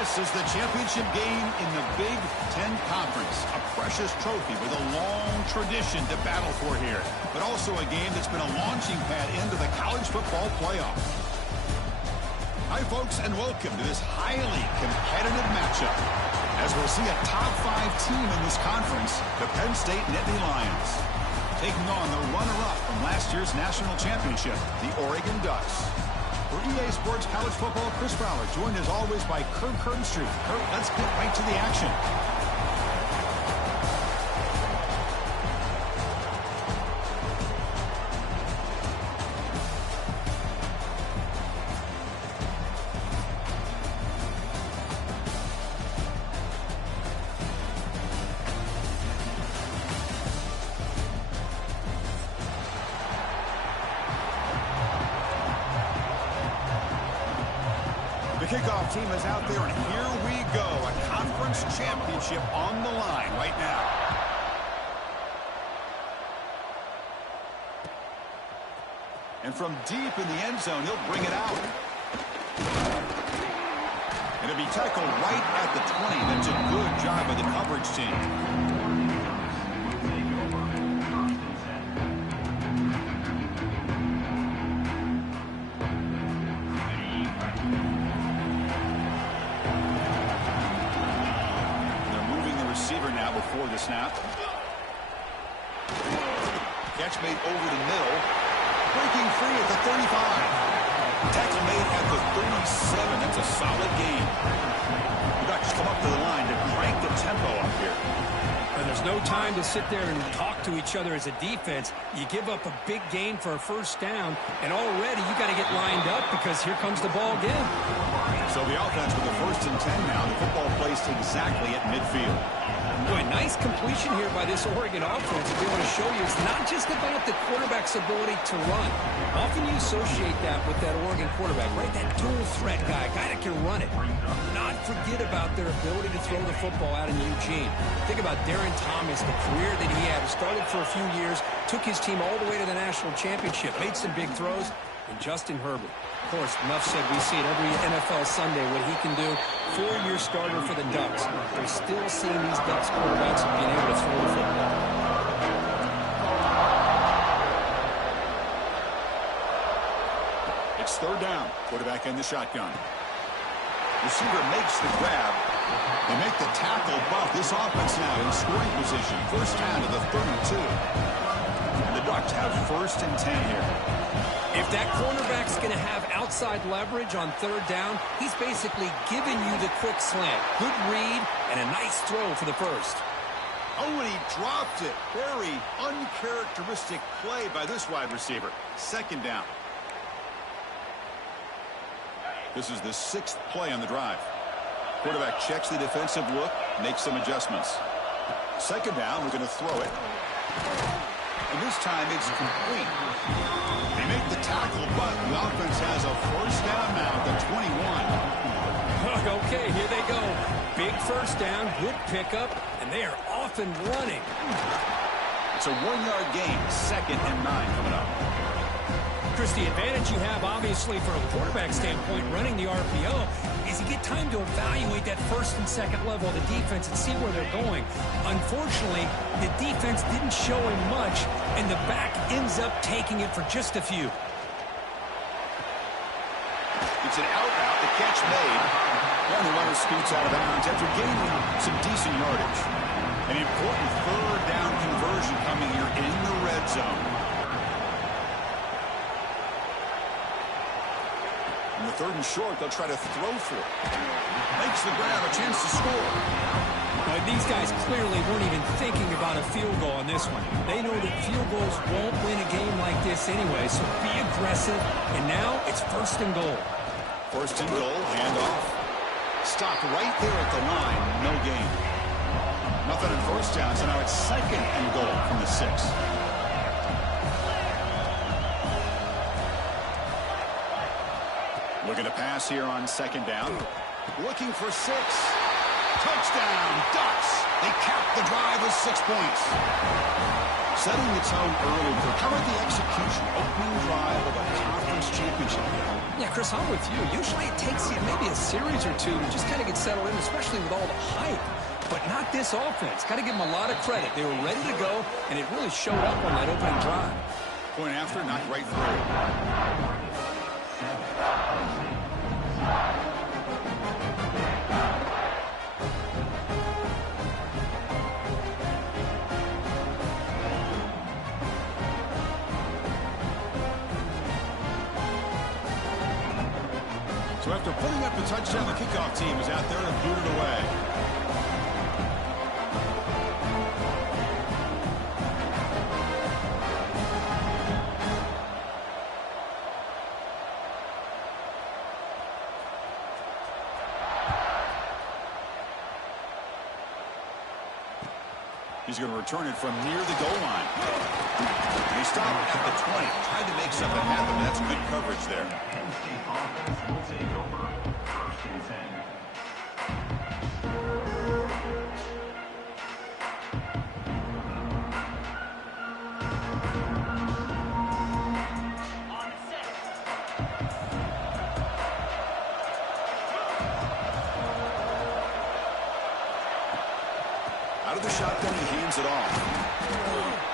This is the championship game in the Big Ten Conference. A precious trophy with a long tradition to battle for here. But also a game that's been a launching pad into the college football playoff. Hi, folks, and welcome to this highly competitive matchup. As we'll see a top 5 team in this conference, the Penn State Nittany Lions, taking on the runner-up from last year's national championship, the Oregon Ducks. For EA Sports College Football, Chris Fowler, joined as always by Kurt Kernstreet. Kurt, let's get right to the action. Kickoff team is out there, and here we go. A conference championship on the line right now. And from deep in the end zone, he'll bring it out. And it'll be tackled right at the 20. That's a good job by the coverage team. Before the snap. Catch made over the middle. Breaking free at the 35. Tackle made at the 37. That's a solid gain. The Ducks come up to the line to crank the tempo up here. And there's no time to sit there and talk to each other as a defense. You give up a big gain for a first down, and already you got to get lined up because here comes the ball again. So the offense with the 1st and 10 now. The football placed exactly at midfield. Boy, nice completion here by this Oregon offense to be able to show you it's not just about the quarterback's ability to run. Often you associate that with that Oregon quarterback, right? That dual threat guy that can run it. Not forget about their ability to throw the football out in Eugene. Think about Darren Thomas, the career that he had. Started for a few years, took his team all the way to the national championship, made some big throws, and Justin Herbert. Of course, enough said, we see it every NFL Sunday what he can do. 4-year starter for the Ducks. We're still seeing these Ducks quarterbacks being able to throw the football. It's 3rd down. Quarterback in the shotgun. Receiver makes the grab. They make the tackle, but this offense now in scoring position. First down to the 32. And the Ducks have 1st and 10 here. If that cornerback's going to have outside leverage on 3rd down, he's basically giving you the quick slant. Good read and a nice throw for the first. Oh, and he dropped it. Very uncharacteristic play by this wide receiver. 2nd down. This is the 6th play on the drive. Quarterback checks the defensive look, makes some adjustments. 2nd down, we're going to throw it. And this time it's complete. They make the tackle, but the offense has a 1st down now at the 21. Okay, here they go. Big 1st down, good pickup, and they are off and running. It's a 1-yard gain, 2nd and 9 coming up. Chris, the advantage you have, obviously, from a quarterback standpoint, running the RPO, is you get time to evaluate that 1st and 2nd level of the defense and see where they're going. Unfortunately, the defense didn't show him much, and the back ends up taking it for just a few. It's an out-out, the catch made. And the runner scoots out of bounds after gaining some decent yardage. An important 3rd down conversion coming here in the red zone. In the 3rd and short, they'll try to throw for it. Makes the grab, a chance to score. But these guys clearly weren't even thinking about a field goal on this one. They know that field goals won't win a game like this anyway, so be aggressive. And now it's 1st and goal. 1st and goal, handoff. Stop right there at the line, no gain. Nothing on 1st down, so now it's 2nd and goal from the 6. Looking to pass here on 2nd down. Looking for 6. Touchdown, Ducks. They cap the drive with 6 points. Setting the tone early for how about the execution, opening drive of a conference championship game. Yeah, Chris, I'm with you. Usually it takes you maybe a series or two to just kind of get settled in, especially with all the hype. But not this offense. Got to give them a lot of credit. They were ready to go, and it really showed up on that opening drive. Point after, knocked right through. So after putting up the touchdown, the kickoff team is out there and booted away. He's going to return it from near the goal line. He stopped at the 20, tried to make something happen. That's good coverage there. Will take over 1st and 10. Out of the shotgun, he hands it off.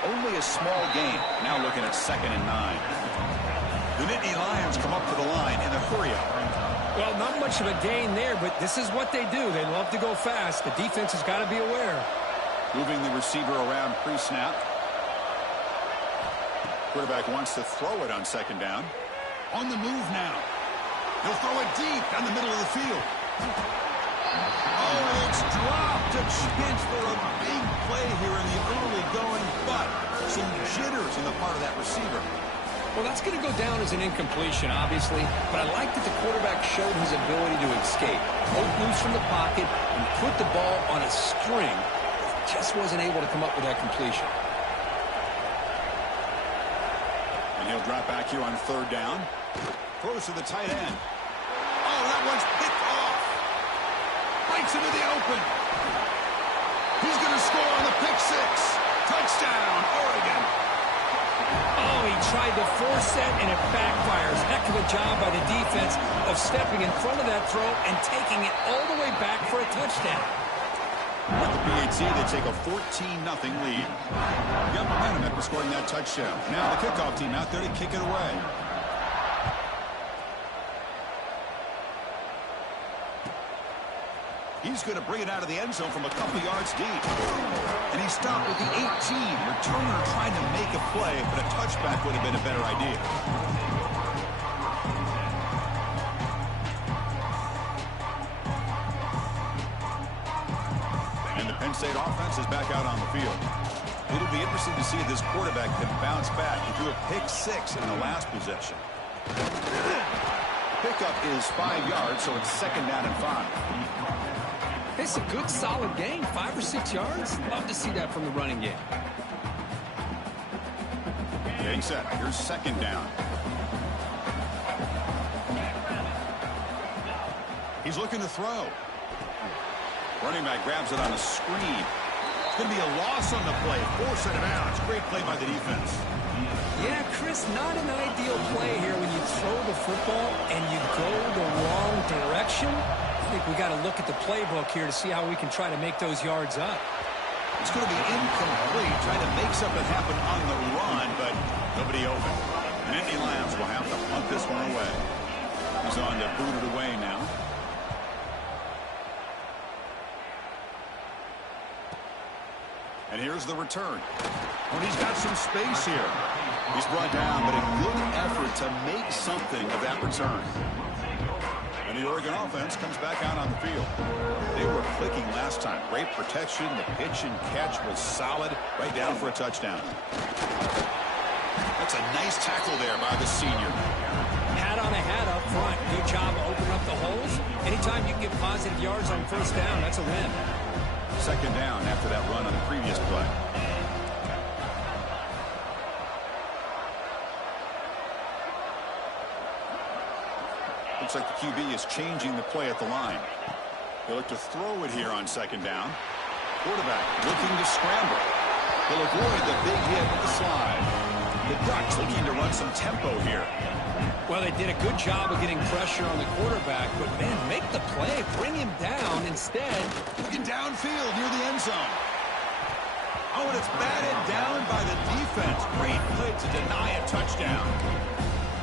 Only a small gain. Now looking at 2nd and 9. The Nittany Lions come up to the line in a hurry-up. Well, not much of a gain there, but this is what they do. They love to go fast. The defense has got to be aware. Moving the receiver around pre-snap. Quarterback wants to throw it on 2nd down. On the move now. He'll throw it deep down the middle of the field. Oh, it's dropped. A chance for a big play here in the early going, but some jitters on the part of that receiver. Well, that's going to go down as an incompletion, obviously, but I like that the quarterback showed his ability to escape, broke loose from the pocket, and put the ball on a string. Just wasn't able to come up with that completion. And he'll drop back here on 3rd down. Throws to the tight end. Oh, that one's picked off. Breaks into the open. He's going to score on the pick 6. Touchdown, Oregon. Oh, he tried to force that, and it backfires. Heck of a job by the defense of stepping in front of that throw and taking it all the way back for a touchdown. With the PAT, they take a 14-0 lead. Got momentum after scoring that touchdown. Now the kickoff team out there to kick it away. He's going to bring it out of the end zone from a couple yards deep. And he stopped with the 18. Returner trying to make a play, but a touchback would have been a better idea. And the Penn State offense is back out on the field. It'll be interesting to see if this quarterback can bounce back. He threw a pick 6 in the last possession. Pickup is 5 yards, so it's 2nd down and 5. It's a good, solid gain. 5 or 6 yards. Love to see that from the running game. Getting set. Here's 2nd down. He's looking to throw. Running back grabs it on a screen. It's going to be a loss on the play. Force it out. It's a great play by the defense. Yeah, Chris, not an ideal play here when you throw the football and you go the wrong direction. I think we got to look at the playbook here to see how we can try to make those yards up. It's going to be incomplete, trying to make something happen on the run, but nobody open. Nittany Lions will have to punt this one away. He's on to boot it away now. And here's the return. When he's got some space here. He's brought down, but a good effort to make something of that return. And the Oregon offense comes back out on the field. They were clicking last time. Great protection. The pitch and catch was solid. Right down for a touchdown. That's a nice tackle there by the senior. Hat on a hat up front. Good job opening up the holes. Anytime you can get positive yards on 1st down, that's a win. 2nd down after that run on the previous play. Looks like the QB is changing the play at the line. He'll look to throw it here on 2nd down. Quarterback looking to scramble. He'll avoid the big hit with the slide. The Ducks looking to run some tempo here. Well, they did a good job of getting pressure on the quarterback, but, man, make the play. Bring him down instead. Looking downfield near the end zone. Oh, and it's batted down by the defense. Great play to deny a touchdown.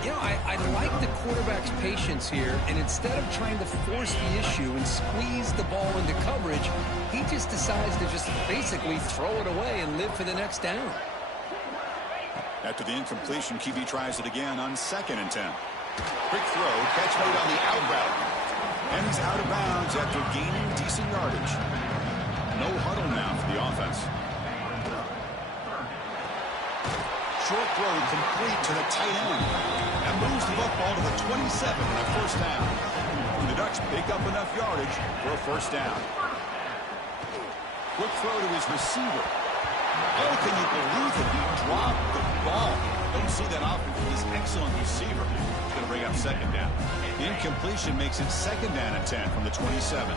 You know, I like the quarterback's patience here, and instead of trying to force the issue and squeeze the ball into coverage, he just decides to just basically throw it away and live for the next down. After the incompletion, QB tries it again on 2nd and 10. Quick throw, catch made on the out route. And he's out of bounds after gaining decent yardage. No huddle now for the offense. Short throw complete to the tight end. That moves the football to the 27 and a first down. The Ducks pick up enough yardage for a first down. Quick throw to his receiver. Oh, can you believe it? He dropped the ball. Don't see that often from this excellent receiver. He's going to bring up 2nd down. Incompletion makes it 2nd down and 10 from the 27.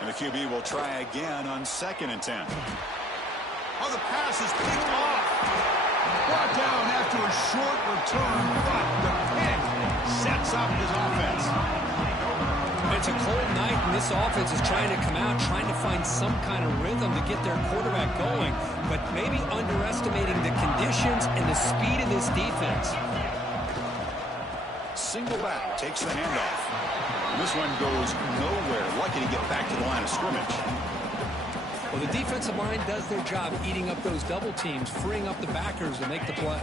And the QB will try again on 2nd and 10. Oh, the pass is picked off. Brought down after a short return, but the pick sets up his offense. It's a cold night, and this offense is trying to come out, trying to find some kind of rhythm to get their quarterback going, but maybe underestimating the conditions and the speed of this defense. Single back takes the handoff. And this one goes nowhere. Lucky to get back to the line of scrimmage. Well, the defensive line does their job eating up those double teams, freeing up the backers to make the play.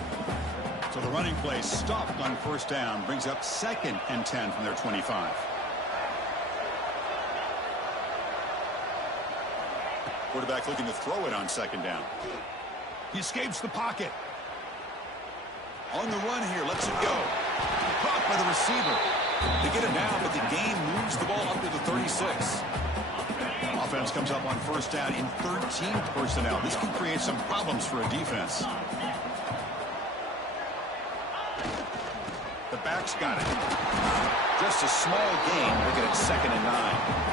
So the running play stopped on first down, brings up 2nd and 10 from their 25. Quarterback looking to throw it on 2nd down. He escapes the pocket. On the run here, lets it go. Caught by the receiver. They get it now, but the game moves the ball up to the 36. Offense comes up on first down in 13 personnel. This can create some problems for a defense. The back's got it. Just a small gain. Looking at 2nd and 9.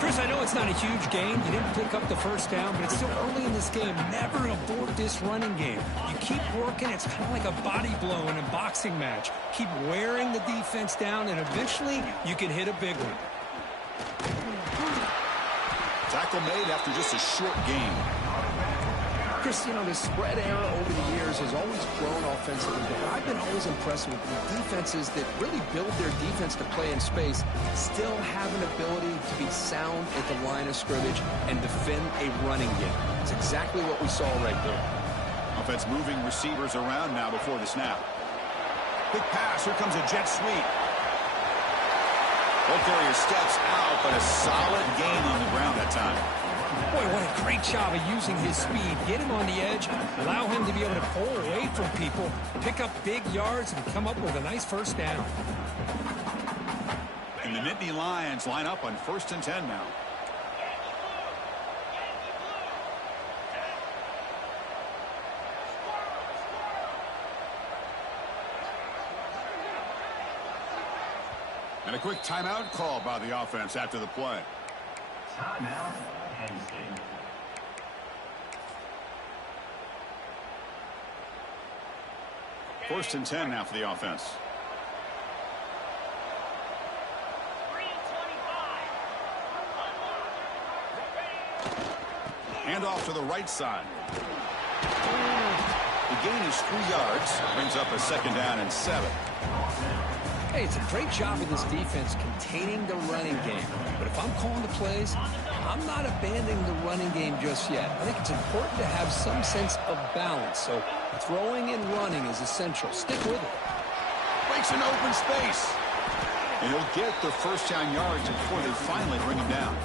Chris, I know it's not a huge gain. You didn't pick up the first down, but it's still early in this game. Never abort this running game. You keep working. It's kind of like a body blow in a boxing match. Keep wearing the defense down, and eventually you can hit a big one. Tackle made after just a short gain. Chris, you know, the spread era over the years has always grown offensively, but I've been always impressed with the defenses that really build their defense to play in space, still have an ability to be sound at the line of scrimmage and defend a running game. It's exactly what we saw right there. Offense moving receivers around now before the snap. Big pass. Here comes a jet sweep. Ball carrier steps out, but a solid gain on the ground that time. Boy, what a great job of using his speed. Get him on the edge, allow him to be able to pull away from people, pick up big yards, and come up with a nice first down. And the Nittany Lions line up on 1st and 10 now. And a quick timeout call by the offense after the play. Timeout, Penn State. First and 10 now for the offense. Hand off to the right side. The gain is 3 yards. Brings up a 2nd down and 7. Hey, it's a great job of this defense containing the running game. But if I'm calling the plays, I'm not abandoning the running game just yet. I think it's important to have some sense of balance. So throwing and running is essential. Stick with it. Breaks an open space. And he'll get the first down yards before they finally bring him down.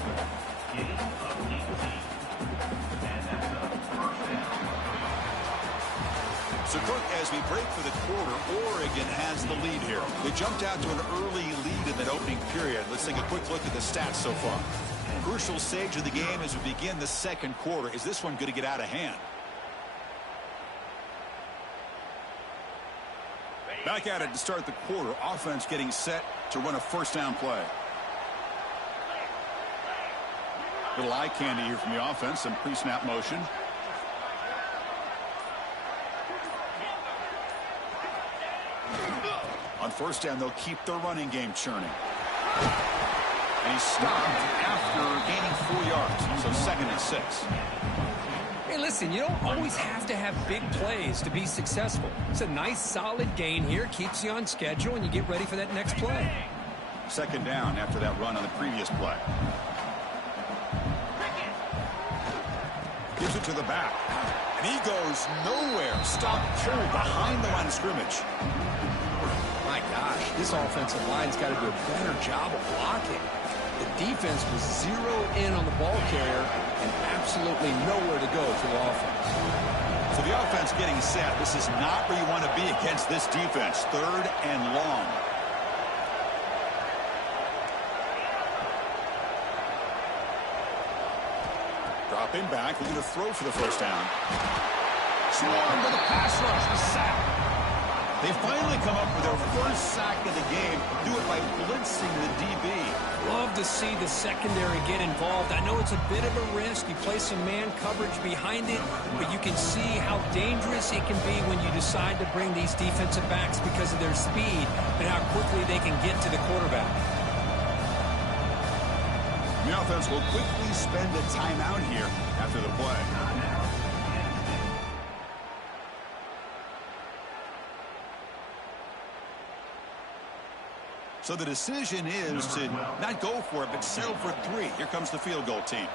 So, Cook, as we break for the quarter, Oregon has the lead here. They jumped out to an early lead in that opening period. Let's take a quick look at the stats so far. Crucial stage of the game as we begin the second quarter. Is this one going to get out of hand? Back at it to start the quarter. Offense getting set to run a first down play. Little eye candy here from the offense. Some pre-snap motion. On first down, they'll keep their running game churning. And he's stopped after gaining 4 yards. So 2nd and 6. Hey, listen, you don't always have to have big plays to be successful. It's a nice, solid gain here. Keeps you on schedule, and you get ready for that next play. 2nd down after that run on the previous play. Gives it to the back. And he goes nowhere. Stop pulled behind the line of scrimmage. My gosh, this offensive line's got to do a better job of blocking. The defense was zeroed in on the ball carrier and absolutely nowhere to go for the offense. So the offense getting set. This is not where you want to be against this defense. 3rd and long. Dropping back, looking to throw for the first down. Swarm with a pass rush, a sack. They finally come up with their first sack of the game. Do it by blitzing the DB. Love to see the secondary get involved. I know it's a bit of a risk. You play some man coverage behind it, but you can see how dangerous it can be when you decide to bring these defensive backs because of their speed and how quickly they can get to the quarterback. The offense will quickly spend a timeout here after the play. So the decision is to not go for it, but settle for 3. Here comes the field goal team.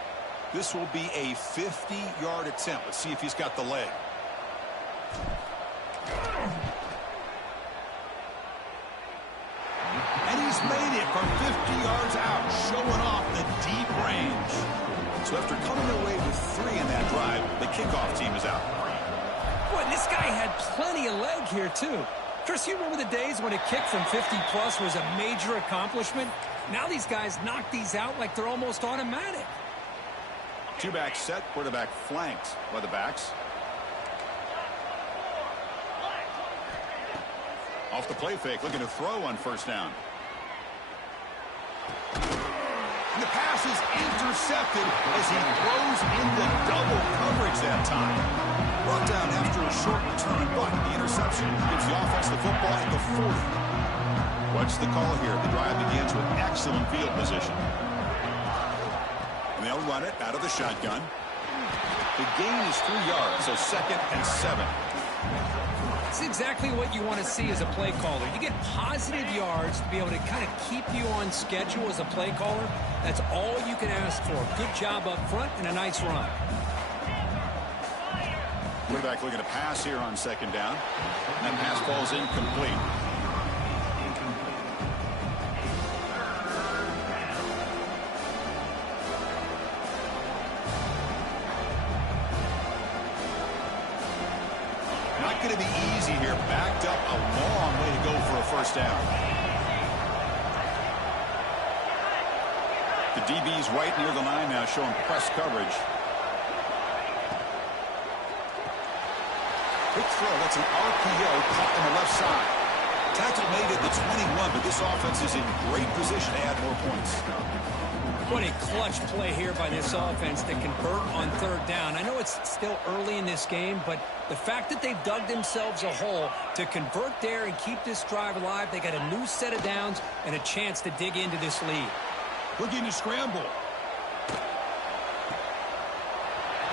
This will be a 50-yard attempt. Let's see if he's got the leg. And he's made it from 50 yards out, showing off the deep range. So after coming away with 3 in that drive, the kickoff team is out. Boy, this guy had plenty of leg here, too. Chris, you remember the days when a kick from 50-plus was a major accomplishment? Now these guys knock these out like they're almost automatic. 2-back set, quarterback flanked by the backs. Off the play fake, looking to throw on first down. And the pass is intercepted as he throws into double coverage that time. Brought down after a short return, but the interception gives the offense the football at the 40. What's the call here? The drive begins with excellent field position. And they'll run it out of the shotgun. The gain is 3 yards, so 2nd and 7. It's exactly what you want to see as a play caller. You get positive yards to be able to kind of keep you on schedule as a play caller. That's all you can ask for. Good job up front and a nice run. Quarterback looking to pass here on 2nd down. And that pass falls incomplete. Not going to be easy here. Backed up a long way to go for a first down. The DB's right near the line now, showing press coverage. Quick throw. That's an RPO caught on the left side. Tackle made at the 21, but this offense is in great position to add more points. What a clutch play here by this offense to convert on 3rd down. I know it's still early in this game, but the fact that they've dug themselves a hole to convert there and keep this drive alive, they got a new set of downs and a chance to dig into this lead. Looking to scramble.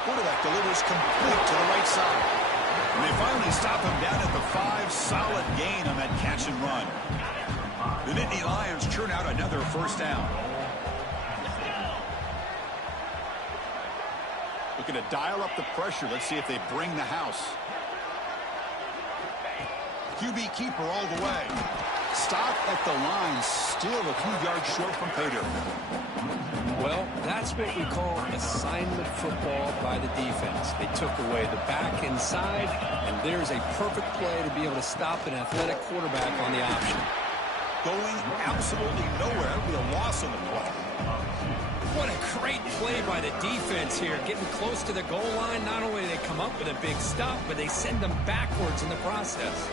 Quarterback delivers complete to the right side. And they finally stop him down at the 5. Solid gain on that catch and run. The Nittany Lions churn out another first down. Looking to dial up the pressure. Let's see if they bring the house. QB keeper all the way. Stop at the line. Still a few yards short from pay dirt. Well, that's what we call assignment football by the defense. They took away the back inside, and there's a perfect play to be able to stop an athletic quarterback on the option. Going absolutely nowhere. That would be a loss on the play. What a great play by the defense here. Getting close to the goal line, not only do they come up with a big stop, but they send them backwards in the process.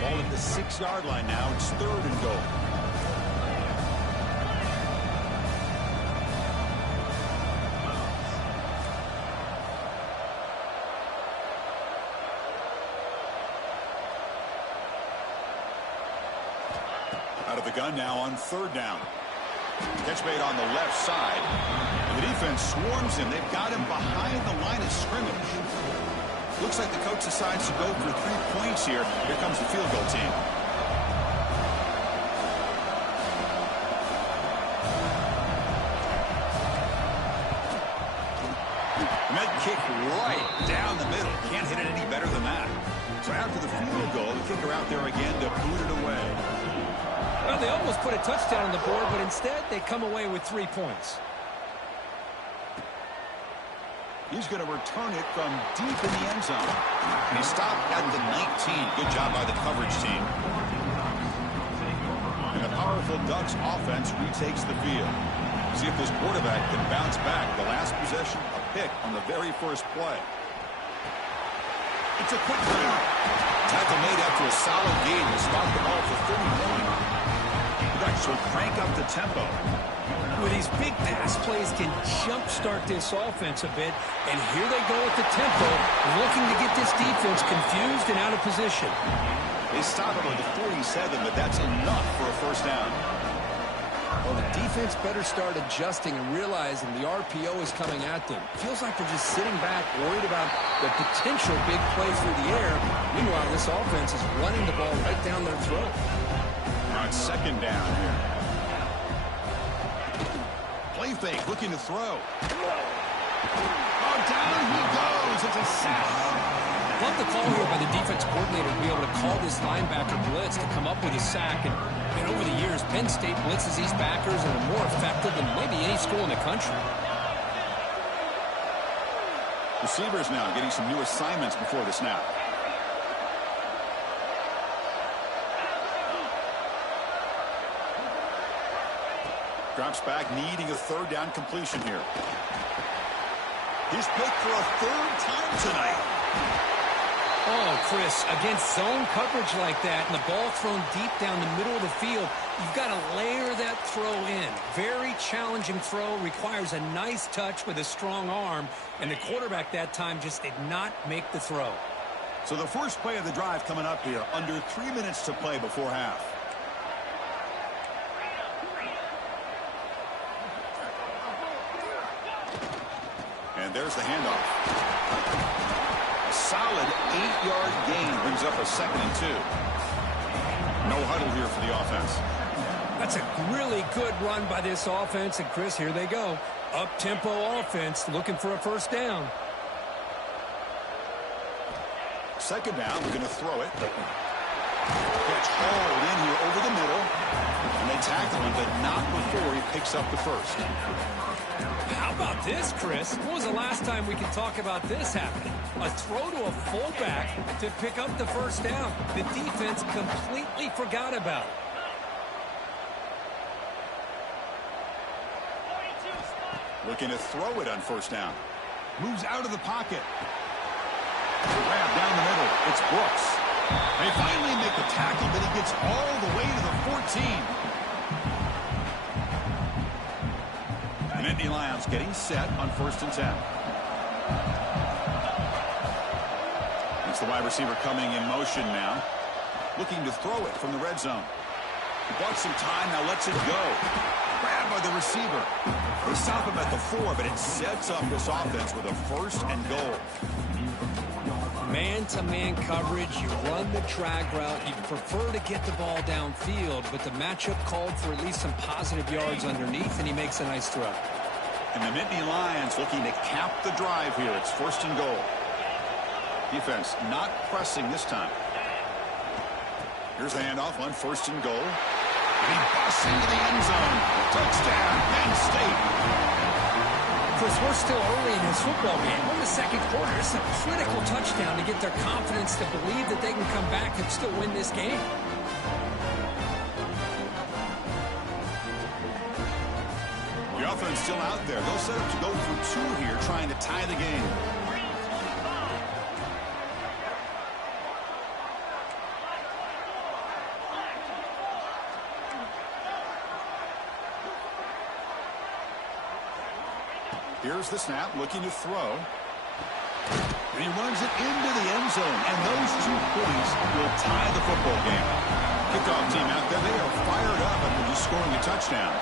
Ball at the 6-yard line now. It's 3rd and goal. Out of the gun now on third down. Catch made on the left side. And the defense swarms him. They've got him behind the line of scrimmage. Looks like the coach decides to go for 3 points here. Here comes the field goal team. And that kick right down the middle. Can't hit it any better than that. So after the field goal, the kicker out there again to boot it away. Well, they almost put a touchdown on the board, but instead they come away with 3 points. He's going to return it from deep in the end zone. And he stopped at the 19. Good job by the coverage team. And the powerful Ducks offense retakes the field. See if this quarterback can bounce back. The last possession, a pick on the very first play. It's a quick clear. Tackle made after a solid gain to stop the ball for 31. The Ducks will crank up the tempo. With these big pass plays can jumpstart this offense a bit, and here they go at the tempo, looking to get this defense confused and out of position. They stop him at the 47, but that's enough for a first down. Well, the defense better start adjusting and realizing the RPO is coming at them. Feels like they're just sitting back, worried about the potential big play through the air. Meanwhile, this offense is running the ball right down their throat. Now it's second down here. Play fake, looking to throw. Oh, down he goes. It's a sack. Love the call here by the defense coordinator to be able to call this linebacker blitz to come up with a sack. And over the years, Penn State blitzes these backers and are more effective than maybe any school in the country. Receivers now getting some new assignments before the snap. Drops back, needing a third down completion here. He's picked for a third time tonight. Oh, Chris, against zone coverage like that and the ball thrown deep down the middle of the field, you've got to layer that throw in. Very challenging throw, requires a nice touch with a strong arm, and the quarterback that time just did not make the throw. So the first play of the drive coming up here, under 3 minutes to play before half. And there's the handoff. A solid 8-yard gain brings up a 2nd and 2. No huddle here for the offense. That's a really good run by this offense. And, Chris, here they go. Up-tempo offense looking for a first down. Second down, we're going to throw it. Catch hauled in here over the middle. And they tackle him, but not before he picks up the first. How about this, Chris? When was the last time we could talk about this happening? A throw to a fullback to pick up the first down. The defense completely forgot about it. Looking to throw it on first down. Moves out of the pocket. Grab down the middle. It's Brooks. They finally make the tackle, but he gets all the way to the 14. The Nittany Lions getting set on 1st and 10. It's the wide receiver coming in motion now. Looking to throw it from the red zone. He bought some time, now lets it go. Grabbed by the receiver. They stop him at the 4, but it sets up this offense with a 1st and goal. Man-to-man coverage, you run the drag route, you prefer to get the ball downfield, but the matchup called for at least some positive yards underneath, and he makes a nice throw. And the Nittany Lions looking to cap the drive here. It's 1st and goal. Defense not pressing this time. Here's the handoff on 1st and goal. And he busts into the end zone. Touchdown, Penn State. Chris, we're still early in this football game. We're in the second quarter. It's a critical touchdown to get their confidence to believe that they can come back and still win this game. The offense still out there. They'll set up to go for 2 here, trying to tie the game. Here's the snap, looking to throw. And he runs it into the end zone. And those 2 points will tie the football game. Kickoff team out there, they are fired touchdown.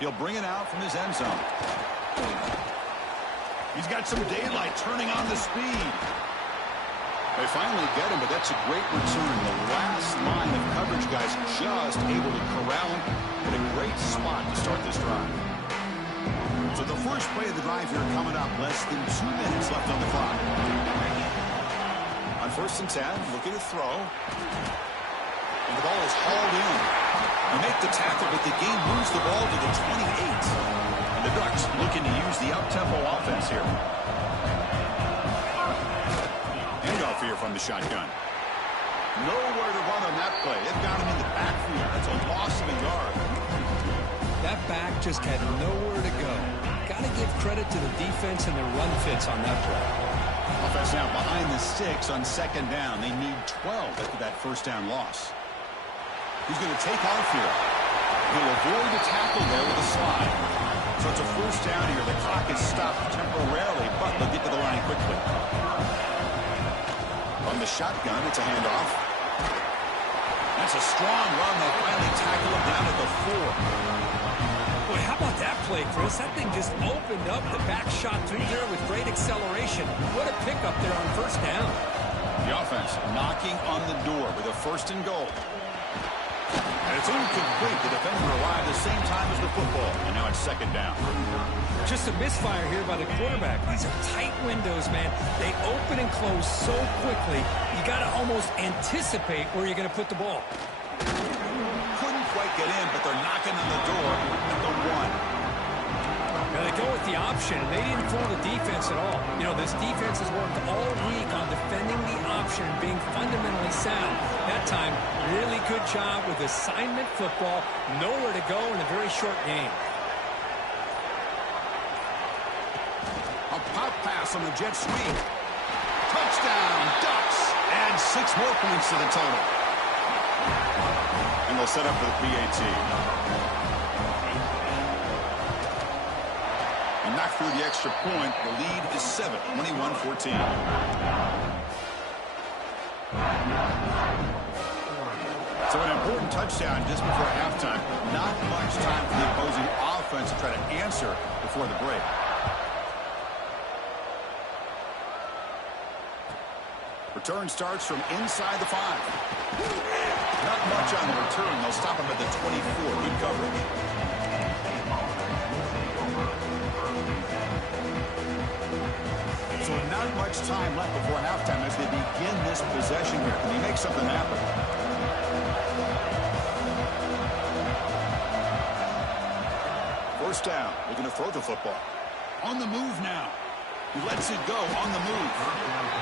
He'll bring it out from his end zone. He's got some daylight, turning on the speed. They finally get him, but that's a great return. The last line of coverage guys just able to corral him in a great spot to start this drive. So the first play of the drive here coming up. Less than 2 minutes left on the clock. On 1st and 10, looking to throw. And the ball is hauled in. They make the tackle, but the game moves the ball to the 28. And the Ducks looking to use the up-tempo offense here. Handoff here from the shotgun. Nowhere to run on that play. They've got him in the backfield. That's a loss of a yard. That back just had nowhere to go. Got to give credit to the defense and their run fits on that play. Offense now behind the 6 on 2nd down. They need 12 after that 1st down loss. He's going to take off here. He'll avoid the tackle there with a slide. So it's a 1st down here. The clock is stopped temporarily, but they'll get to the line quickly. From the shotgun, it's a handoff. That's a strong run. They finally tackle him down at the 4. Boy, how about that play, Chris? That thing just opened up. The back shot through there with great acceleration. What a pickup there on 1st down. The offense knocking on the door with a 1st and goal. And it's incomplete. The defender arrived the same time as the football. And now it's 2nd down. Just a misfire here by the quarterback. These are tight windows, man. They open and close so quickly, you got to almost anticipate where you're going to put the ball. Couldn't quite get in, but they're knocking on the door at the 1. Now they go with the option, and they didn't fool the defense at all. You know, this defense has worked all week on defending the option and being fundamentally sound. That time, really good job with assignment football. Nowhere to go in a very short game. A pop pass on the jet sweep. Touchdown, Ducks. Add 6 more points to the total. And they'll set up for the PAT. And knock through the extra point. The lead is 7, 21-14. So an important touchdown just before halftime. Not much time for the opposing offense to try to answer before the break. Return starts from inside the 5. Not much on the return. They'll stop him at the 24. Good coverage. So not much time left before halftime as they begin this possession here. Can he make something happen? First down. Looking to throw the football. On the move now. He lets it go on the move.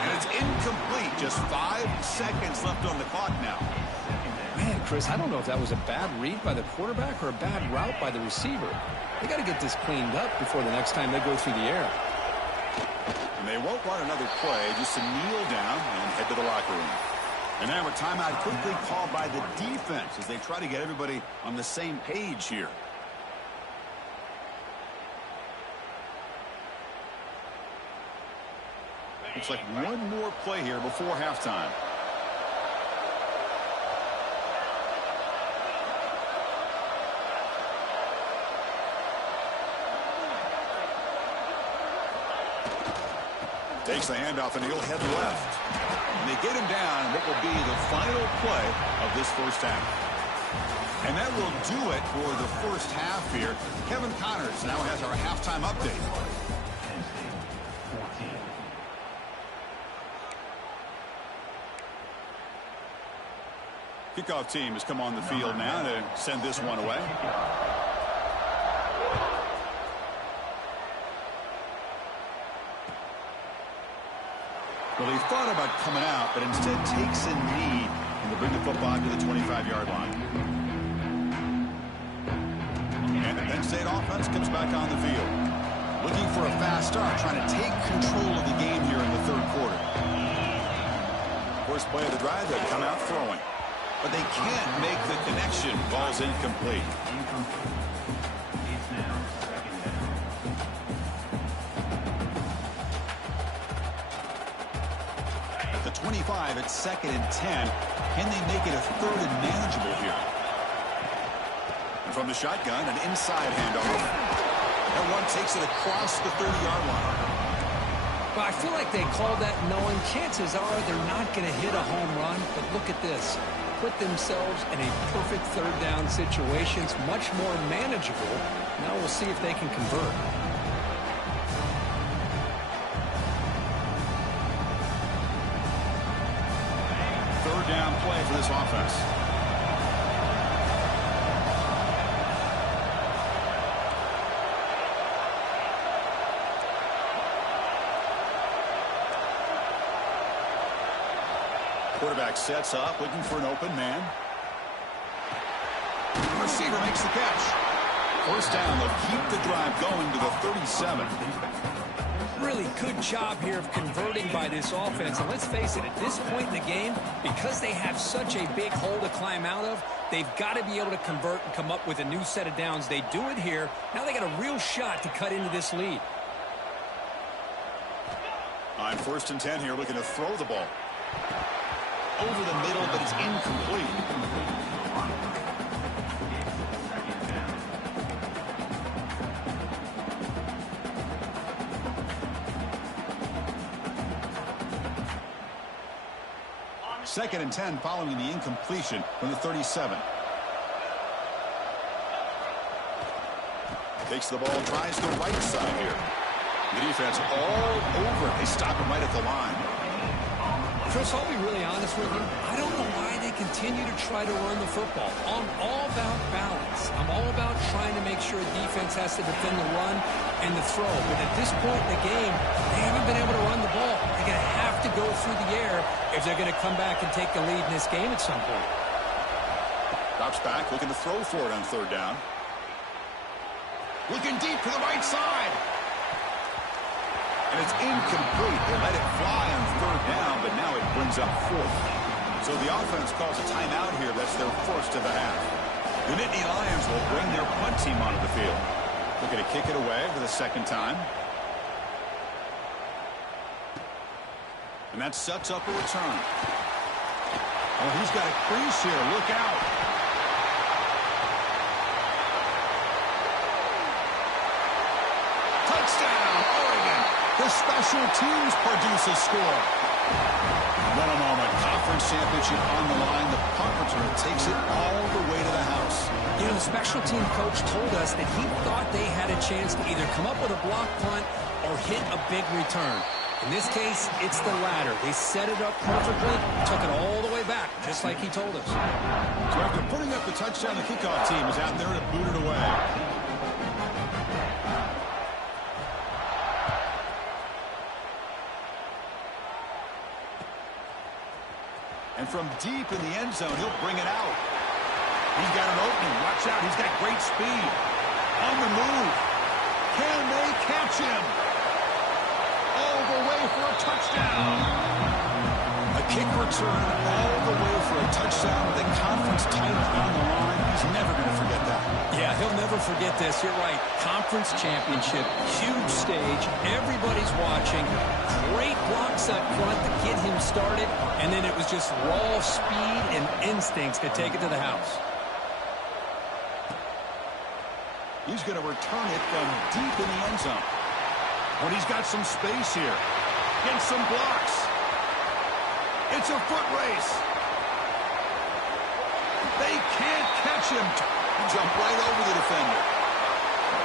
And it's incomplete. Just 5 seconds left on the clock now. Man, Chris, I don't know if that was a bad read by the quarterback or a bad route by the receiver. They got to get this cleaned up before the next time they go through the air. And they won't run another play, just to kneel down and head to the locker room. And now a timeout quickly called by the defense as they try to get everybody on the same page here. Looks like one more play here before halftime. Takes the handoff and he'll head left. And they get him down in what will be the final play of this first half. And that will do it for the first half here. Kevin Connors now has our halftime update. Kickoff team has come on the field now to send this one away. Well, he thought about coming out, but instead takes a knee and will bring the football to the 25-yard line. And the Penn State offense comes back on the field. Looking for a fast start, trying to take control of the game here in the third quarter. First play of the drive, they come out throwing. But they can't make the connection. Ball's incomplete. The 25 at 2nd and 10. Can they make it a 3rd and manageable here? And from the shotgun, an inside handoff. That one takes it across the 30-yard line. Well, I feel like they called that knowing chances are they're not going to hit a home run. But look at this. Put themselves in a perfect 3rd down situation. It's much more manageable. Now we'll see if they can convert. Third down play for this offense. Quarterback sets up, looking for an open man. Receiver makes the catch. First down, they'll keep the drive going to the 37. Really good job here of converting by this offense. And let's face it, at this point in the game, because they have such a big hole to climb out of, they've got to be able to convert and come up with a new set of downs. They do it here. Now they got a real shot to cut into this lead. On 1st and 10 here, looking to throw the ball. Over the middle, but it's incomplete. Second and 10 following the incompletion from the 37. Takes the ball, tries the right side here. The defense all over it. They stop him right at the line. Chris, I'll be really honest with you. I don't know why they continue to try to run the football. I'm all about balance. I'm all about trying to make sure a defense has to defend the run and the throw. But at this point in the game, they haven't been able to run the ball. They're going to have to go through the air if they're going to come back and take the lead in this game at some point. Drops back, looking to throw for it on 3rd down. Looking deep to the right side. And it's incomplete. They let it fly on 3rd down, but now it brings up 4th. So the offense calls a timeout here. That's their first of the half. The Nittany Lions will bring their punt team onto the field. Looking to kick it away for the 2nd time. And that sets up a return. Oh, he's got a crease here. Look out. Touchdown, Oregon. The special teams produce a score. What a moment. Conference championship on the line. The punt return takes it all the way to the house. You know, the special team coach told us that he thought they had a chance to either come up with a block punt or hit a big return. In this case, it's the latter. They set it up perfectly, took it all the way back, just like he told us. So after putting up the touchdown, the kickoff team is out there to boot it away. And from deep in the end zone, he'll bring it out. He's got an opening. Watch out. He's got great speed. On the move. Can they catch him? All the way for a touchdown. A kick return all the way for a touchdown with a conference title on the line. He's never going to forget that. Yeah, he'll never forget this. You're right. Conference championship, huge stage. Everybody's watching. Great blocks up front to get him started. And then it was just raw speed and instincts to take it to the house. He's going to return it from deep in the end zone. When he's got some space here. Gets some blocks. It's a foot race. They can't catch him. Jump right over the defender.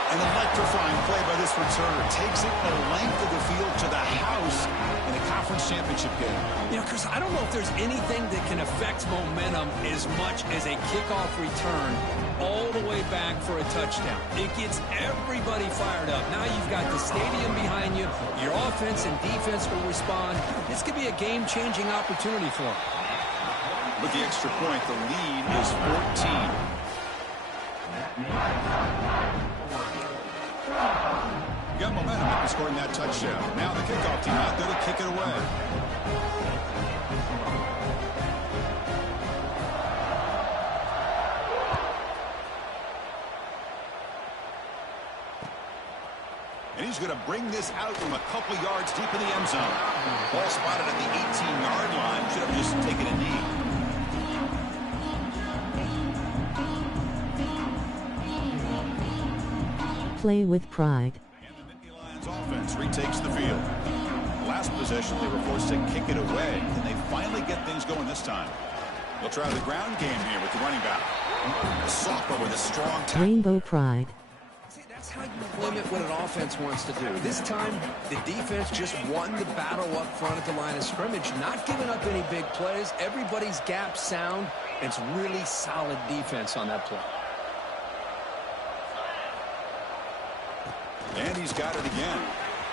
An electrifying play by this returner. Takes it the length of the field to the house in a conference championship game. You know, Chris, I don't know if there's anything that can affect momentum as much as a kickoff return all the way back for a touchdown. It gets everybody fired up. Now you've got the stadium behind you. Your offense and defense will respond. This could be a game-changing opportunity for them. With the extra point, the lead is 14. Got momentum after scoring that touchdown. Now the kickoff team out there to kick it away. And he's going to bring this out from a couple yards deep in the end zone. Ball spotted at the 18-yard Play with pride. And the Nittany Lions offense retakes the field. Last possession, they were forced to kick it away, and they finally get things going this time. They'll try the ground game here with the running back. Soccer with a strong tackle. Rainbow Pride. See, that's how you limit what an offense wants to do. This time, the defense just won the battle up front at the line of scrimmage, not giving up any big plays. Everybody's gap sound, and it's really solid defense on that play. And he's got it again.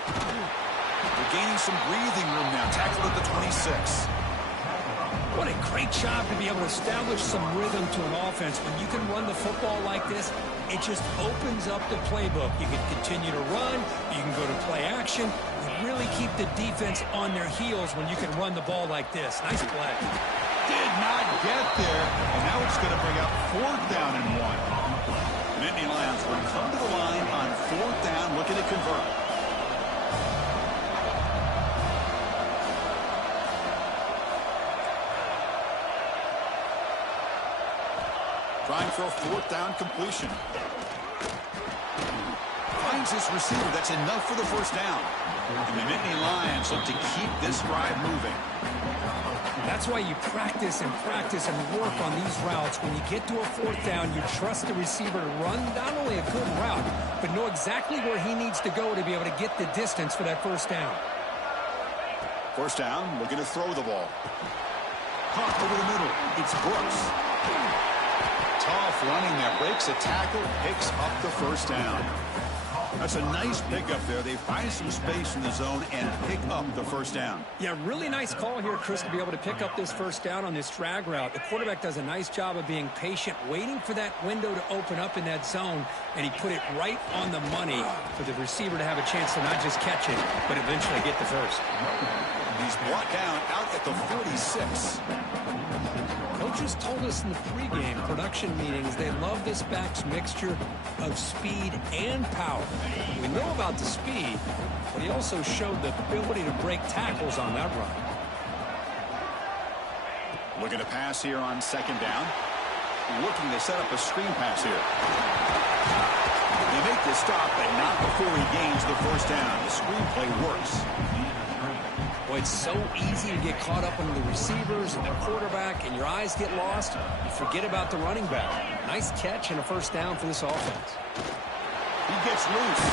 They're gaining some breathing room now. Tackled at the 26. What a great job to be able to establish some rhythm to an offense. When you can run the football like this, it just opens up the playbook. You can continue to run. You can go to play action. You really keep the defense on their heels when you can run the ball like this. Nice play. Did not get there. And now it's going to bring up 4th down and 1. The Nittany Lions will come to the line on 4th down, looking to convert. Trying for a 4th down completion. Finds his receiver. That's enough for the 1st down. And the Nittany Lions look to keep this drive moving. That's why you practice and work on these routes. When you get to a 4th down, you trust the receiver to run not only a good route, but know exactly where he needs to go to be able to get the distance for that 1st down. 1st down, looking to throw the ball. Caught over the middle. It's Brooks. Tough running there. Breaks a tackle, picks up the 1st down. That's a nice pickup there. They find some space in the zone and pick up the 1st down. Yeah, really nice call here, Chris, to be able to pick up this 1st down on this drag route. The quarterback does a nice job of being patient, waiting for that window to open up in that zone, and he put it right on the money for the receiver to have a chance to not just catch it, but eventually get the 1st. He's brought down out at the 46. Coaches told us in the pregame production meetings they love this back's mixture of speed and power. We know about the speed, but he also showed the ability to break tackles on that run. Looking to pass here on 2nd down. Looking to set up a screen pass here. They make the stop, but not before he gains the 1st down. The screenplay works. Boy, it's so easy to get caught up on the receivers and the quarterback, and your eyes get lost. You forget about the running back. Nice catch and a 1st down for this offense. He gets loose.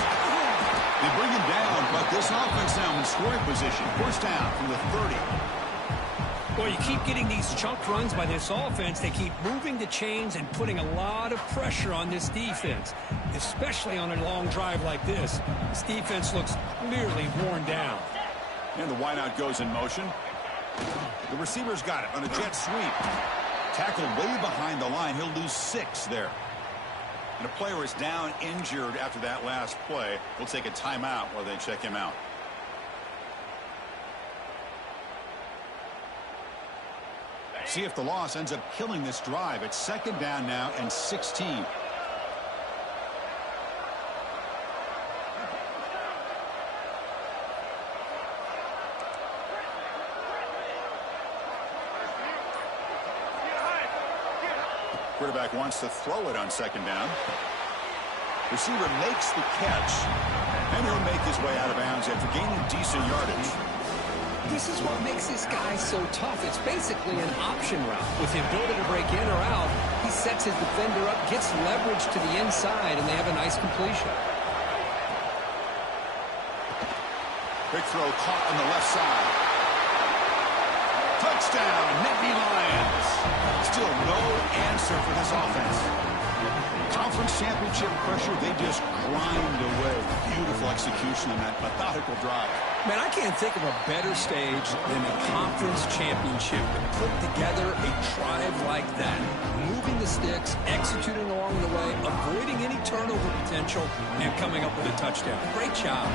They bring him down, but this offense now in scoring position. 1st down from the 30. Boy, you keep getting these chunk runs by this offense. They keep moving the chains and putting a lot of pressure on this defense, especially on a long drive like this. This defense looks clearly worn down. And the wideout goes in motion. The receiver's got it on a jet sweep. Tackled way behind the line. He'll lose 6 there. And a player is down injured after that last play. We'll take a timeout while they check him out. See if the loss ends up killing this drive. It's 2nd down now and 16. Quarterback wants to throw it on 2nd down. Receiver makes the catch, and he'll make his way out of bounds after gaining decent yardage. This is what makes this guy so tough. It's basically an option route. With the ability to break in or out, he sets his defender up, gets leverage to the inside, and they have a nice completion. Big throw caught on the left side. Touchdown, Nittany Lions. Still no answer for this offense. Conference championship pressure, they just grind away. Beautiful execution in that methodical drive. Man, I can't think of a better stage than the conference championship to put together a drive like that. Moving the sticks, executing along the way, avoiding any turnover potential, and coming up with a touchdown. Great job.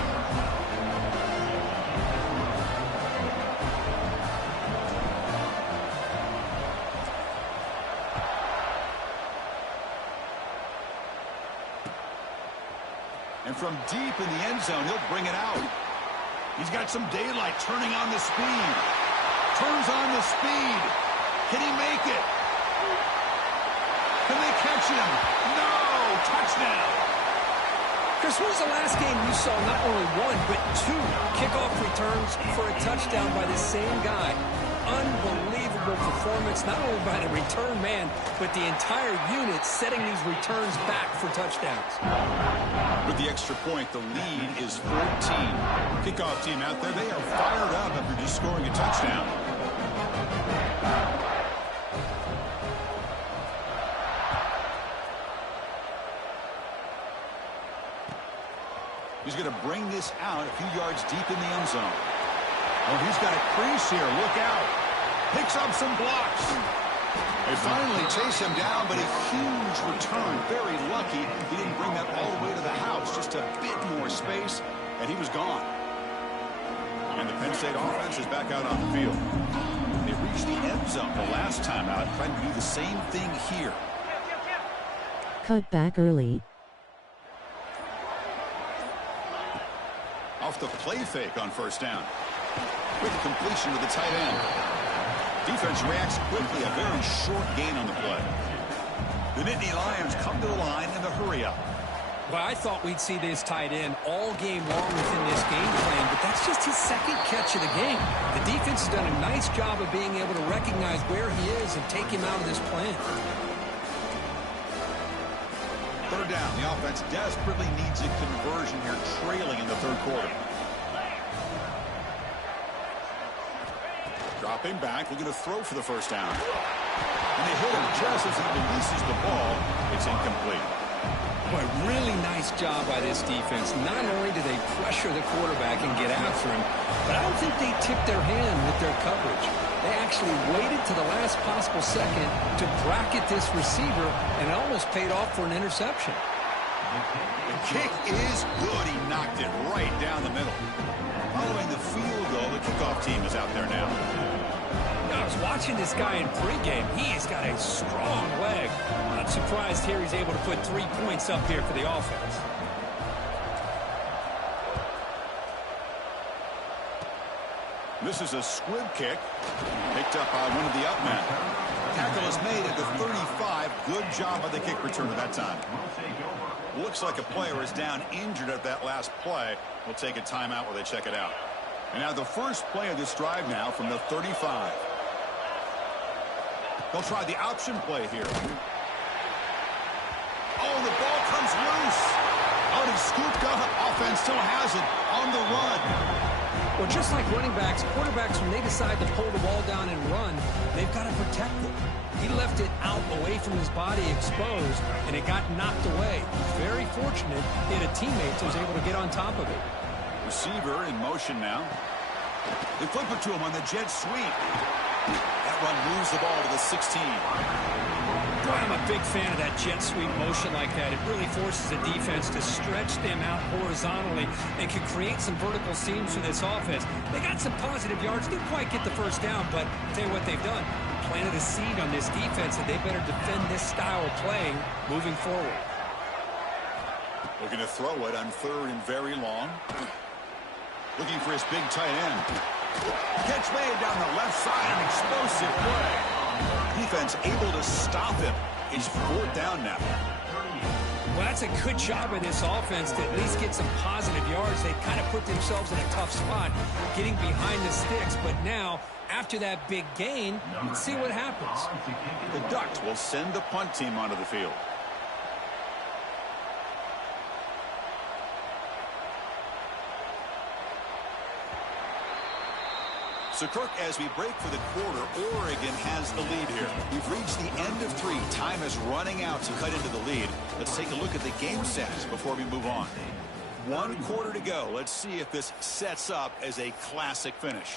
And from deep in the end zone, he'll bring it out. He's got some daylight, turning on the speed. Turns on the speed. Can he make it? Can they catch him? No! Touchdown! Chris, when was the last game you saw not only one, but two kickoff returns for a touchdown by the same guy? Unbelievable performance, not only by the return man, but the entire unit setting these returns back for touchdowns. With the extra point, the lead is 14. Kickoff team out there, they are fired up after just scoring a touchdown. He's going to bring this out a few yards deep in the end zone. Oh, he's got a crease here. Look out. Picks up some blocks. They finally chase him down, but a huge return. Very lucky he didn't bring that all the way to the house. Just a bit more space, and he was gone. And the Penn State offense is back out on the field. They reached the end zone the last time out, trying to do the same thing here. Cut back early. Off the play fake on first down. Quick completion to the tight end. Defense reacts quickly. A very short gain on the play. The Nittany Lions come to the line in the hurry-up. Well, I thought we'd see this tight end all game long within this game plan, but that's just his second catch of the game. The defense has done a nice job of being able to recognize where he is and take him out of this plan. Third down. The offense desperately needs a conversion here, trailing in the third quarter. Dropping back, looking to throw for the first down. And they hit him just as he releases the ball. It's incomplete. Boy, really nice job by this defense. Not only do they pressure the quarterback and get after him, but I don't think they tipped their hand with their coverage. They actually waited to the last possible second to bracket this receiver, and it almost paid off for an interception. The kick is good. He knocked it right down the middle. Following the field goal, the kickoff team is out there now. I was watching this guy in pregame. He has got a strong leg. Not surprised here he's able to put 3 points up here for the offense. This is a squib kick. Picked up by one of the up men. Tackle is made at the 35. Good job by the kick returner that time. Looks like a player is down injured at that last play. We'll take a timeout while they check it out. And now the first play of this drive now from the 35. They'll try the option play here. Oh, the ball comes loose. Oh, he scooped up. Offense still has it on the run. Well, just like running backs, quarterbacks, when they decide to pull the ball down and run, they've got to protect it. He left it out away from his body exposed, and it got knocked away. Very fortunate he had a teammate who was able to get on top of it. Receiver in motion now. They flip it to him on the jet sweep. That run moves the ball to the 16. Boy, I'm a big fan of that jet sweep motion like that. It really forces the defense to stretch them out horizontally and can create some vertical seams for this offense. They got some positive yards. Didn't quite get the first down, but I'll tell you what they've done. Planted a seed on this defense, and they better defend this style of playing moving forward. Looking to throw it on third and very long. Looking for his big tight end. Catch made down the left side, an explosive play. Defense able to stop him. It's fourth down now. Well, that's a good job of this offense to at least get some positive yards. They kind of put themselves in a tough spot getting behind the sticks. But now, after that big gain, let's see what happens. The Ducks will send the punt team onto the field. So, Kirk, as we break for the quarter, Oregon has the lead here. We've reached the end of 3. Time is running out to cut into the lead. Let's take a look at the game stats before we move on. 1 quarter to go. Let's see if this sets up as a classic finish.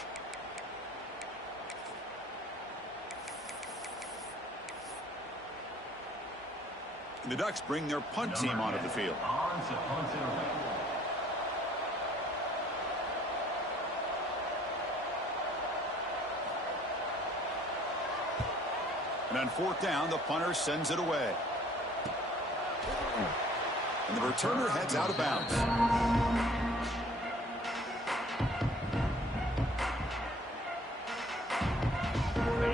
The Ducks bring their punt team onto the field. And on fourth down, the punter sends it away. And the returner heads out of bounds.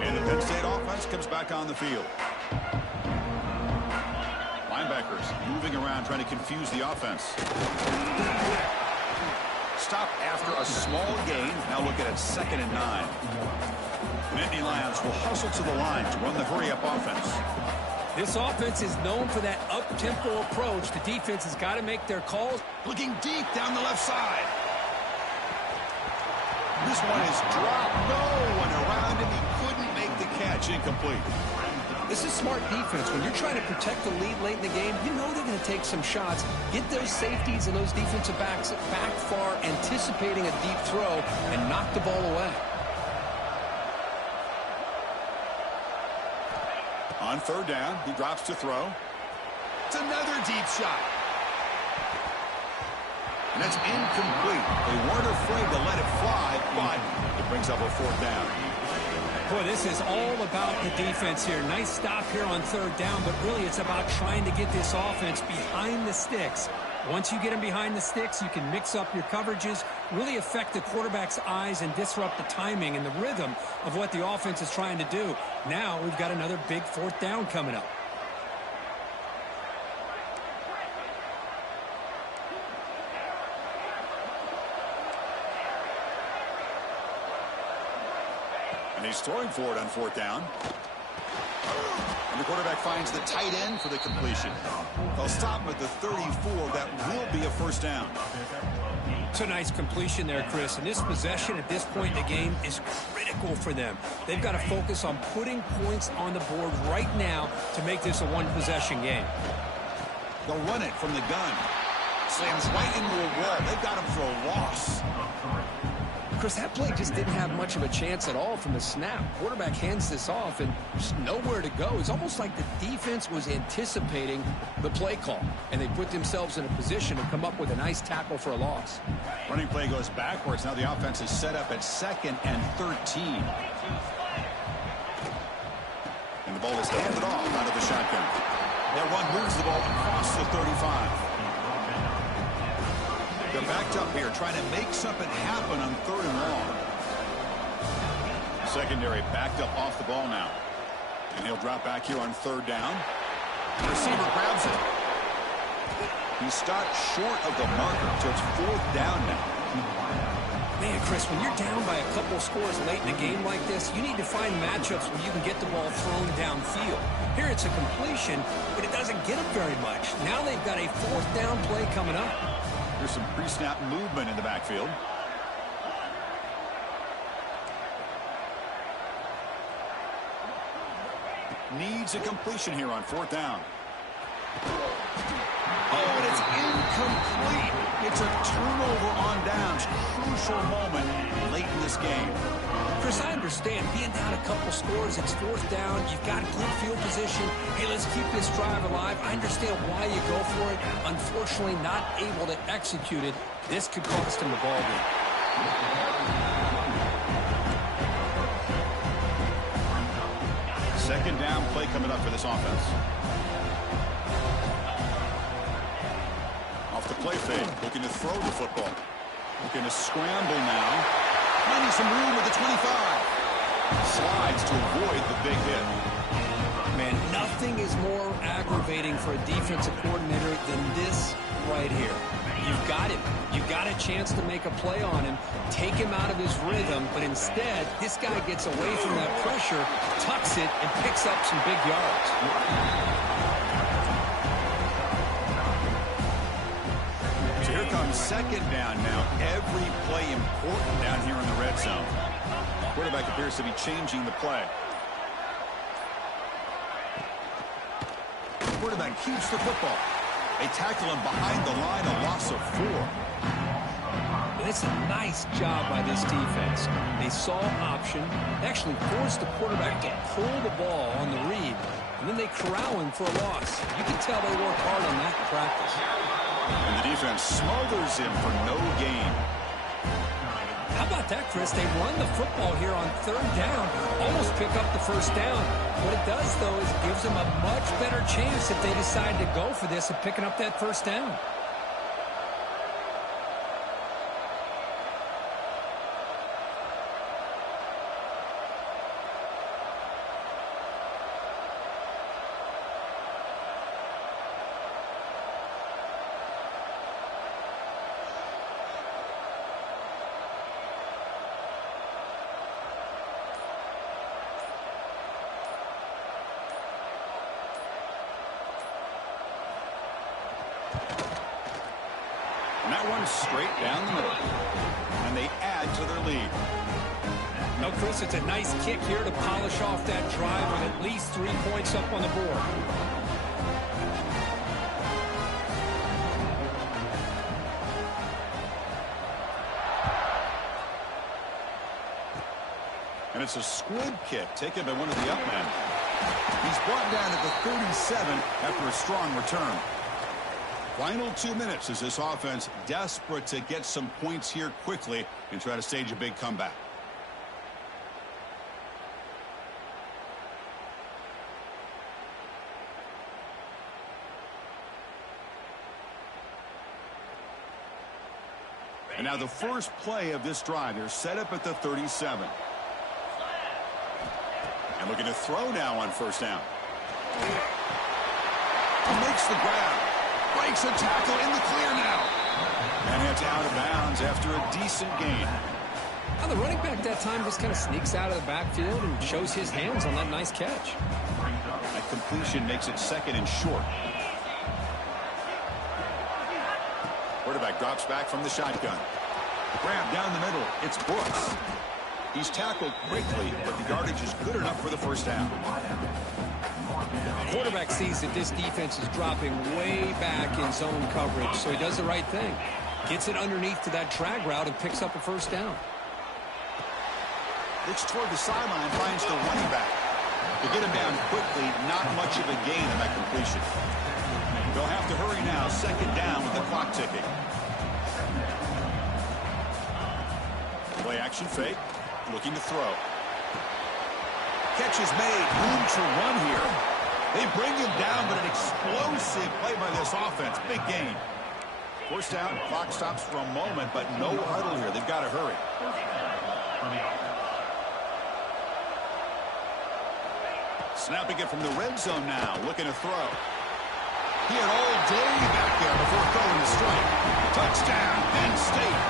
And the Penn State offense comes back on the field. linebackers moving around, trying to confuse the offense. Stop after a small gain. Now look at it, 2nd and 9. Nittany Lions will hustle to the line to run the hurry-up offense. This offense is known for that up-tempo approach. The defense has got to make their calls. Looking deep down the left side. This one is dropped. No one around him. He couldn't make the catch. Incomplete. This is smart defense. When you're trying to protect the lead late in the game, you know they're going to take some shots, get those safeties and those defensive backs back far, anticipating a deep throw, and knock the ball away. On 3rd down, he drops to throw. It's another deep shot. And that's incomplete. They weren't afraid to let it fly, but it brings up a 4th down. Boy, this is all about the defense here. Nice stop here on 3rd down, but really it's about trying to get this offense behind the sticks. Once you get them behind the sticks, you can mix up your coverages, really affect the quarterback's eyes and disrupt the timing and the rhythm of what the offense is trying to do. Now we've got another big 4th down coming up. And he's throwing for it on 4th down. And the quarterback finds the tight end for the completion. They'll stop him at the 34. That will be a 1st down. It's a nice completion there, Chris. And this possession at this point in the game is critical for them. They've got to focus on putting points on the board right now to make this a one-possession game. They'll run it from the gun. Slams right into a wall. They've got him for a loss. Chris, that play just didn't have much of a chance at all from the snap. Quarterback hands this off and just nowhere to go. It's almost like the defense was anticipating the play call, and they put themselves in a position to come up with a nice tackle for a loss. Running play goes backwards. Now the offense is set up at 2nd and 13. And the ball is handed off out of the shotgun. That run moves the ball across the 35. They're backed up here, trying to make something happen on 3rd and long. Secondary backed up off the ball now. And he'll drop back here on 3rd down. The receiver grabs it. He stopped short of the marker, so it's 4th down now. Man, Chris, when you're down by a couple scores late in a game like this, you need to find matchups where you can get the ball thrown downfield. Here it's a completion, but it doesn't get them very much. Now they've got a 4th down play coming up. There's some pre-snap movement in the backfield. Needs a completion here on 4th down. Oh, and it's incomplete. It's a turnover on downs. Crucial moment late in this game. Chris, I understand being down a couple scores, it's 4th down, you've got good field position. Hey, let's keep this drive alive. I understand why you go for it. Unfortunately, not able to execute it. This could cost him the ball game. 2nd down play coming up for this offense. Off the play fake, looking to throw the football. Looking to scramble now. Finding some room at the 25. Slides to avoid the big hit. Man, nothing is more aggravating for a defensive coordinator than this right here. You've got him. You've got a chance to make a play on him, take him out of his rhythm, but instead, this guy gets away from that pressure, tucks it, and picks up some big yards. So here comes 2nd down now. Every play important down here in the red zone. Quarterback appears to be changing the play. Quarterback keeps the football. They tackle him behind the line, a loss of 4. And it's a nice job by this defense. They saw option, they actually forced the quarterback to pull the ball on the read, and then they corral him for a loss. You can tell they worked hard on that in practice. And the defense smothers him for no gain. How about that, Chris? They run the football here on 3rd down, almost pick up the 1st down. What it does, though, is gives them a much better chance if they decide to go for this of picking up that 1st down. that one's straight down the middle. And they add to their lead. No, Chris, it's a nice kick here to polish off that drive with at least 3 points up on the board. And it's a squib kick taken by one of the up men. He's brought down at the 37 after a strong return. Final 2 minutes as this offense desperate to get some points here quickly and try to stage a big comeback. And now the first play of this drive. They're set up at the 37. And looking to throw now on first down. Makes the grab. Breaks a tackle in the clear now. And it's out of bounds after a decent gain. Now the running back that time just kind of sneaks out of the backfield and shows his hands on that nice catch. That completion makes it second and short. Quarterback drops back from the shotgun. Grab down the middle. It's Brooks. He's tackled quickly, but the yardage is good enough for the first down. Quarterback sees that this defense is dropping way back in zone coverage, so he does the right thing. Gets it underneath to that drag route and picks up a first down. Looks toward the sideline, finds the running back. To get him down quickly, not much of a gain on that completion. They'll have to hurry now, second down with the clock ticking. Play action fake, looking to throw. Catch is made, room to run here. They bring him down, but an explosive play by this offense. Big gain. First down, clock stops for a moment, but no huddle here. They've got to hurry. Snapping it from the red zone now, looking to throw. He had all day back there before throwing the strike. Touchdown, Penn State.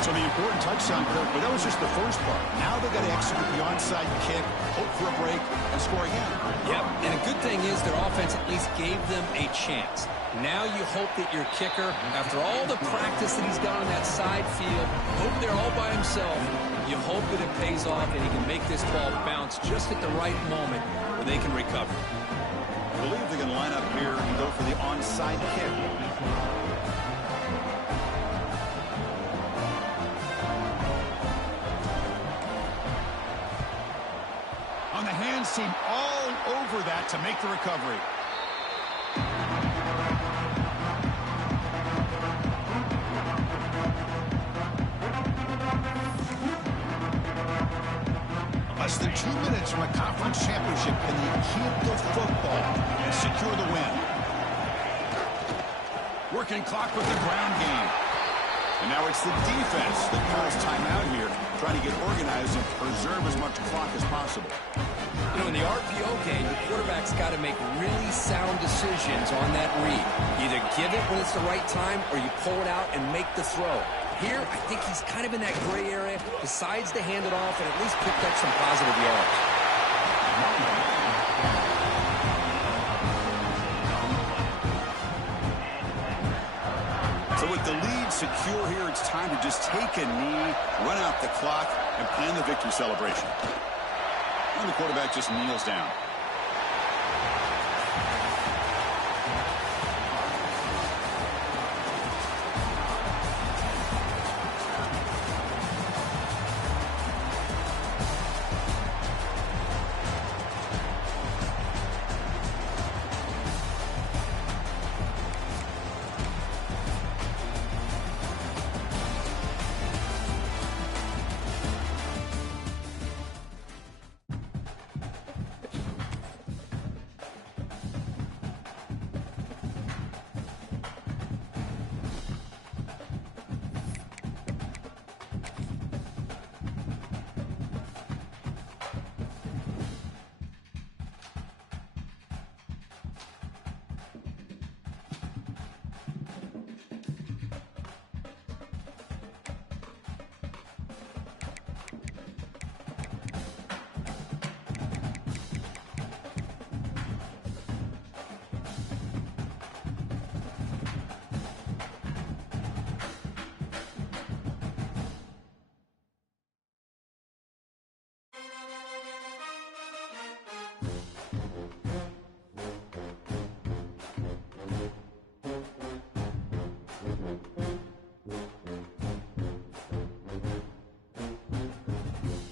So the important touchdown, Kirk, but that was just the first part. Now they've got to execute the onside kick, hope for a break, and score again. Yep, and a good thing is their offense at least gave them a chance. Now you hope that your kicker, after all the practice that he's done on that side field, hope they're all by himself. You hope that it pays off and he can make this ball bounce just at the right moment where they can recover. I believe they can line up here and go for the onside kick. On the hands team all over that to make the recovery. Less than 2 minutes from a conference championship. Can they keep the football and secure the win? Working clock with the ground game. And now it's the defense that calls timeout here, trying to get organized and preserve as much clock as possible. You know, in the RPO game, the quarterback's got to make really sound decisions on that read. Either give it when it's the right time or you pull it out and make the throw. Here, I think he's kind of in that gray area, decides to hand it off and at least picked up some positive yards. So with the lead secure here, it's time to just take a knee, run out the clock, and plan the victory celebration. And the quarterback just kneels down.